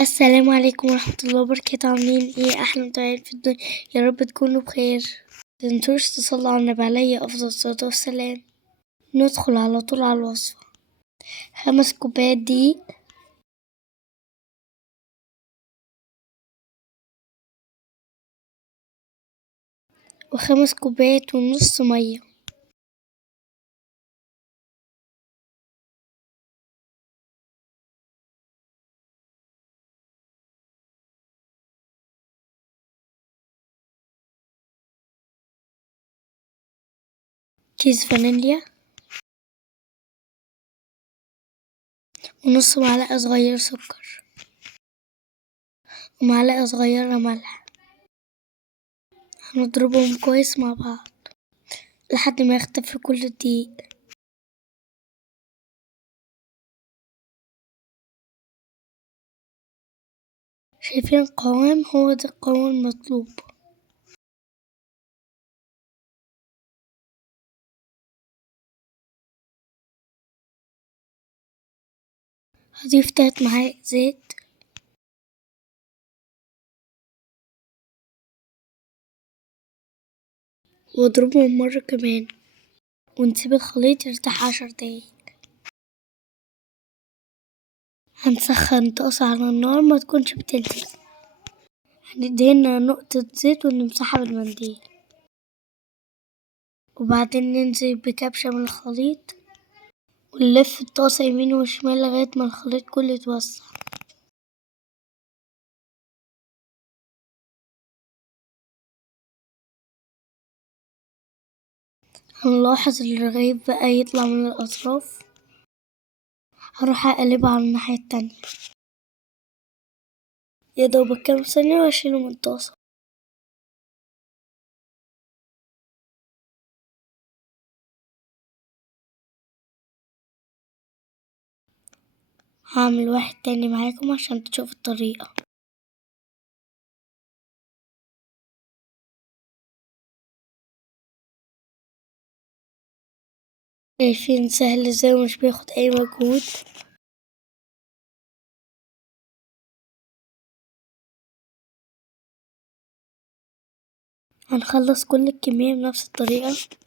السلام عليكم ورحمة الله وبركاته، عاملين ايه؟ أحلى متابعين في الدنيا، يا رب تكونوا بخير. متنسوش تصلوا على النبي عليه أفضل الصلاة والسلام. ندخل على طول على الوصفة. 5 كوبايات دقيق، و5 كوبايات ونص مية. كيس فانيليا، ونص معلقة صغيرة سكر، ومعلقة صغيرة ملح. هنضربهم كويس مع بعض لحد ما يختفي كل الدقيق. شايفين القوام؟ هو ده القوام المطلوب. هضيف 3 معالق زيت، واضربهم مرة كمان، ونسيب الخليط يرتاح 10 دقايق. هنسخن طاسة على النار ما تكونش بتلزق، هندهنها نقطة زيت ونمسحها بالمنديل، وبعدين ننزل بكبشة من الخليط ونلف الطاسة يمين وشمال لغاية ما الخليط كله يتوسع. هنلاحظ الرغيف بقى يطلع من الأطراف. هروح أقلبها على الناحية التانية يا دوبك كام ثانية وأشيله من الطاسة. هعمل واحد تاني معاكم عشان تشوفوا الطريقة. شايفين سهل ازاي ومش بياخد أي مجهود؟ هنخلص كل الكمية بنفس الطريقة.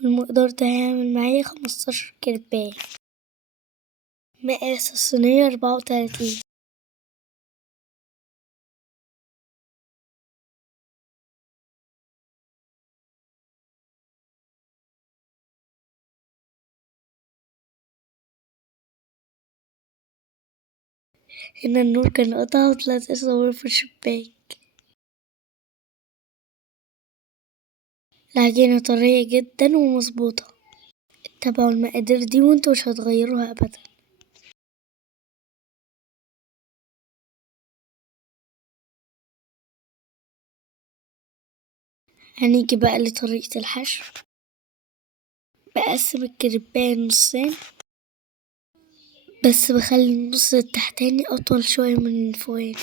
والمقدار ده هيعمل معايا 15 كرباية. مقاس الصينية 34. هنا النور كان قطع وطلعت أصور في الشباك. العجينة طرية جدا ومظبوطة. اتبعوا المقادير دي وانتوا مش هتغيروها أبدا. هنيجي بقى لطريقة الحشو. بقسم الكريباية نصين، بس بخلي النص التحتاني أطول شوية من الفوقاني.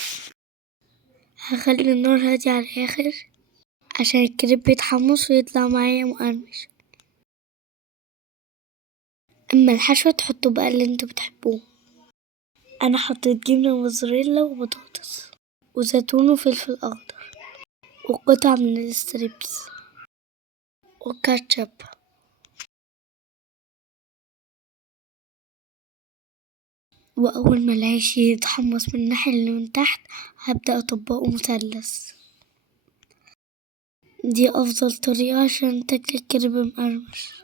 هخلي النار هادية على الآخر عشان الكريب يتحمص ويطلع معايا مقرمش. أما الحشوة تحطوا بقى اللي انتوا بتحبوه. أنا حطيت جبنة موزاريلا وبطاطس وزيتون وفلفل أخضر وقطع من الستريبس وكاتشب. وأول ما العيش يتحمص من الناحية اللي من تحت هبدأ أطبقه مثلث. دي أفضل طريقة عشان تاكل كريب مقرمش.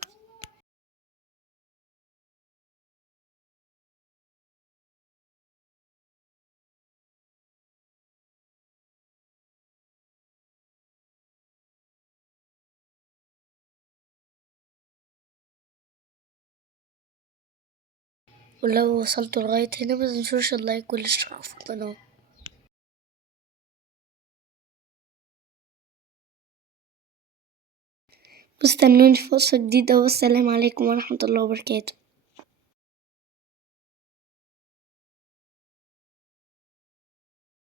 ولو وصلتوا لغاية هنا متنسوش اللايك والاشتراك في القناة. واستنوني في قصة جديدة، والسلام عليكم ورحمة الله وبركاته.